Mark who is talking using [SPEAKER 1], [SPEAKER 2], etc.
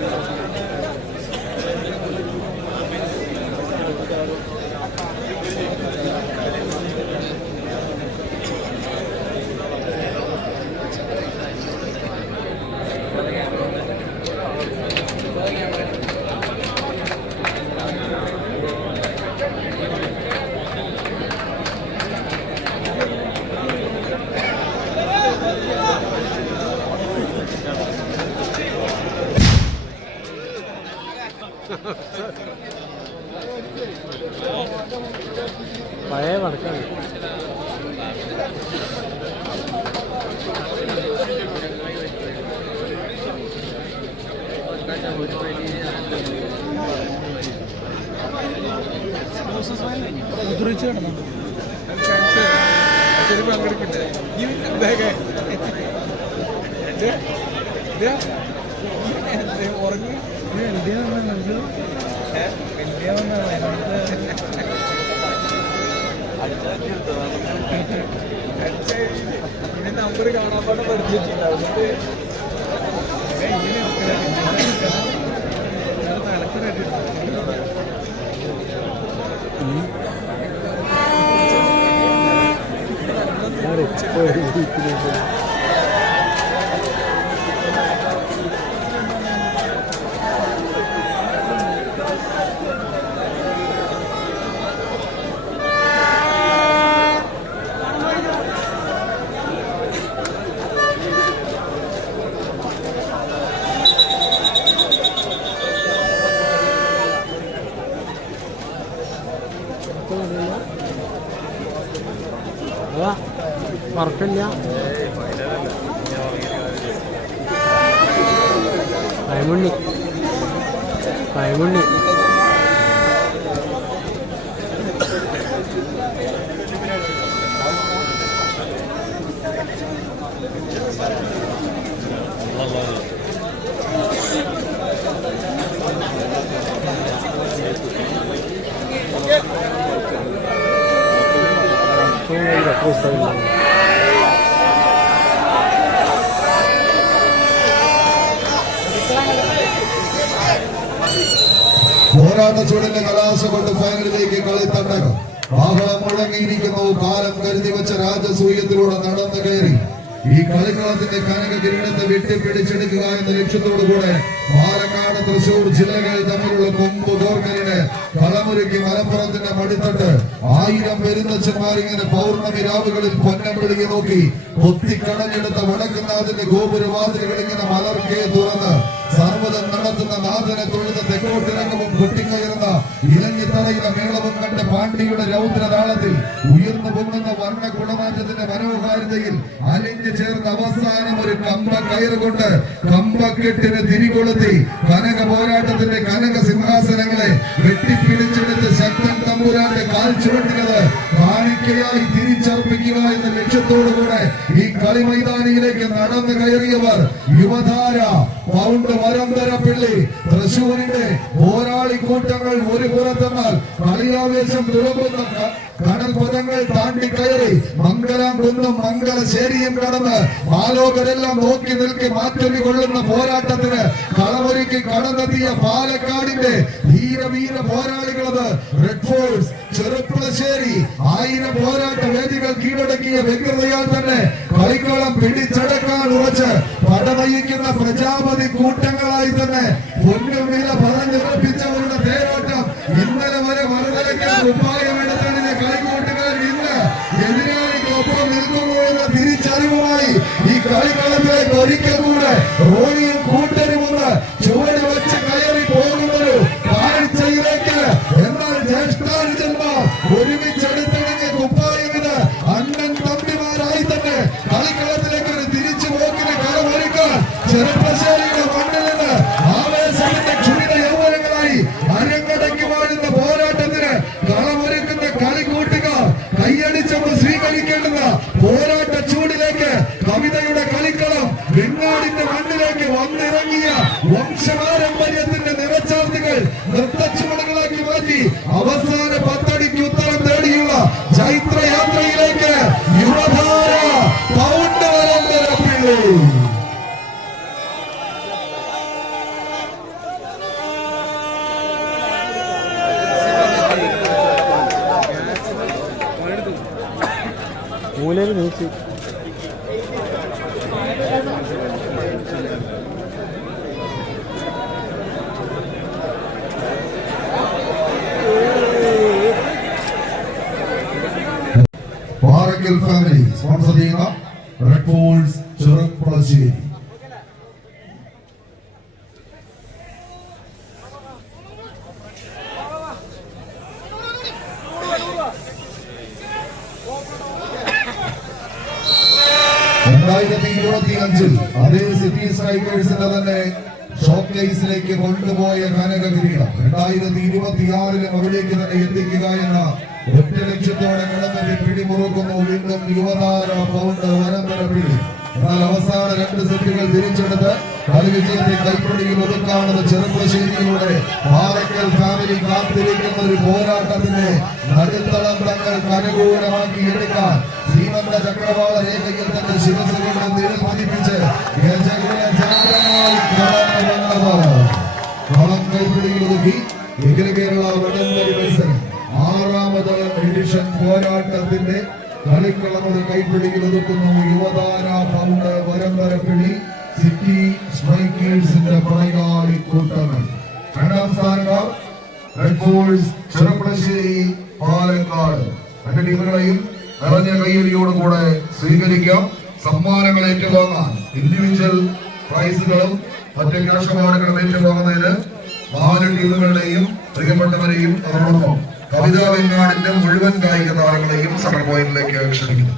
[SPEAKER 1] Gracias. പഴയ വടക്കാണ്
[SPEAKER 2] ഉറങ്ങി number കാണാൻ പാടെ പഠിച്ചിട്ടുണ്ടാവും
[SPEAKER 1] അതാ വർക്കില്ല കൈമുണ്ണി. കൈമുണ്ണി.
[SPEAKER 3] പോരാട്ട ചൂടിന്റെ കലാശ കൊണ്ട് ഫൈനലിലേക്ക് കളിത്തണ്ടകം ആഹളം മുഴങ്ങിയിരിക്കുന്നു. കാലം കരുതി വെച്ച രാജസൂയത്തിലൂടെ നടന്നു കയറി. ഈ കളിക്കളത്തിന്റെ കനക കിരീടത്തെ വെട്ടിപ്പിടിച്ചെടുക്കുക എന്ന ലക്ഷ്യത്തോടു കൂടെ പാലക്കാട് തൃശൂർ ജില്ലകൾ തമ്മിലുള്ള കൊമ്പ് കോർക്കലിന് കളമൊരുക്കി മലപ്പുറത്തിന്റെ മടിത്തട്ട് ആയിരം പെരുന്നച്ചന്മാരിങ്ങനെ പൗർണമി രാവുകളിൽ പൊന്നം വിളികി നോക്കി ഒത്തിക്കടഞ്ഞെടുത്ത വടക്കുന്നാഥിന്റെ ഗോപുരവാതിലുകൾ ഇങ്ങനെ മലർക്കെ തുറന്ന് സർവതം നടത്തുന്ന നാഥനെ തൊഴുന്ന തെക്കോട്ടിറങ്ങവും കൊട്ടിക്കയറുന്ന ഇലഞ്ഞിത്തറയിലെ മേളവും കണ്ട പാണ്ഡിയുടെ രൗദ്രതാളത്തിൽ ഉയർന്നു പൊങ്ങുന്ന വർണ കുടമാറ്റത്തിന്റെ മനോഹാരിതയിൽ അലിഞ്ഞു ചേർന്ന അവസാനം ഒരു കമ്പ കയറുകൊണ്ട് കമ്പക്കെട്ടിന് തിരികൊളുത്തി കനക പോരാട്ടത്തിന്റെ കനക സിംഹാസനങ്ങളെ വെട്ടിപ്പിടിച്ചെടുത്ത് ശക്തൻ തമ്പുരാന്റെ കാൽ ചുവട്ടിനത് കളി മൈതാനിയിലേക്ക് നടന്നു കയറിയവർ യുവധാര പൗണ്ട് വരന്തര പിള്ളി തൃശൂരിന്റെ പോരാളി കൂട്ടങ്ങൾ ഒരു പുറത്തെന്നാൽ കളിയാവേശം തുറക്കുന്ന കടൽപദങ്ങൾ താണ്ടി കയറി മംഗലം കുന്നും മംഗലശ്ശേരിയും കടന്ന് ആലോകരെല്ലാം നോക്കി നിൽക്കി മാറ്റൊലി കൊള്ളുന്ന പോരാട്ടത്തിന് കളമൊരുക്കി കടന്നെത്തിയ പാലക്കാടിന്റെ ധീരവീര പോരാളികളത് റെഡ് ഫോഴ്സ് ചെറുപ്പശ്ശേരി ആയിരം പോരാട്ട വേദികൾ കീഴടക്കിയ വ്യഗ്രതയാൽ തന്നെ കളിക്കളം പിടിച്ചടക്കാൻ ഉറച്ച് പടനയിക്കുന്ന പ്രജാപതി കൂട്ടങ്ങളായി തന്നെ പൊന്നും കളിക്കളത്തിലേക്ക് ഒരു തിരിച്ചു പോക്കിന് കളമൊരുക്കാൻ ചെറുപ്പശ്ശേരിയുടെ മണ്ണിൽ നിന്ന് ആവേശത്തിന്റെ ക്ഷുണിത യൗവനങ്ങളായി അരങ്ങടക്കി വാഴുന്ന പോരാട്ടത്തിന് കളമൊരുക്കുന്ന കളിക്കൂട്ടുകാർ കൈയടിച്ചപ്പോൾ സ്വീകരിക്കേണ്ടുന്ന പോരാട്ട ചൂടിലേക്ക് കവിതയുടെ കളിക്കളം വെങ്ങാടിന്റെ മണ്ണിലേക്ക് വന്നിറങ്ങിയ വംശപാരമ്പര്യത്തിന്റെ നിറച്ചാർത്തുകൾ നൃത്തച്ചുവടുകളാക്കി മാറ്റി അവസാന പത്തടിക്ക് ഉത്തരം തേടിയുള്ള ചൈത്രയാത്രയിലേക്ക് mulher nem que അഞ്ചിൽ അതേ സിറ്റി സ്ട്രൈക്കേഴ്സിന്റെ തന്നെ ഷോക്കേസിലേക്ക് കൊണ്ടുപോയ കനക കിരീടം രണ്ടായിരത്തി ഇരുപത്തിയാറിന് മുകളിലേക്ക് തന്നെ എത്തിക്കുക എന്ന ഒറ്റ ലക്ഷ്യത്തോടെ കിടന്നിട്ട് പിടിമുറുക്കുന്നു വീണ്ടും യുവതാര പൗണ്ട് വരന്തര പിടി എന്നാൽ അവസാന രണ്ട് സെറ്റുകൾ തിരിച്ചെടുത്ത് കളി വിജയത്തെ കൈപ്പിടിയിൽ ഒതുക്കാണെന്ന് ചെറുപ്പശ്ശേരിയിലൂടെ പാറക്കൽ ഫാമിലി കാത്തിരിക്കുന്ന ഒരു പോരാട്ടത്തിന്റെ നടുത്തളം തങ്ങൾ അനുകൂലമാക്കി എടുക്കാൻ ശ്രീമന്ത ചക്രവാള രേഖയിൽ തന്റെ ശിരസ് കളിക്കളമത് കൈപ്പിടിയിൽ ഒതുക്കുന്നു യുവതാര ഫൗണ്ട് വരന്തര പിടി സിറ്റി സ്ട്രൈക്കേഴ്സിന്റെ പടയാളി കൂട്ടങ്ങൾ. രണ്ടാം സ്ഥാനക്കാർ റെഡ് ഫോഴ്സ് ചെറുപ്പശ്ശേരി പാലക്കാട്. രണ്ട് ടീമുകളെയും നിറഞ്ഞ കയ്യടിയോടുകൂടെ സ്വീകരിക്കാം. സമ്മാനങ്ങൾ ഏറ്റുവാങ്ങാൻ ഇൻഡിവിജ്വൽ പ്രൈസുകളും മറ്റു ക്യാഷ് അവാർഡുകളും ഏറ്റുവാങ്ങുന്നതിന് നാല് ടീമുകളുടെയും പ്രിയപ്പെട്ടവരെയും അതോടൊപ്പം കവിതാ വെങ്ങാടിന്റെ മുഴുവൻ കായിക താരങ്ങളെയും സമർ പോയിന്റിലേക്ക് ക്ഷണിക്കുന്നു.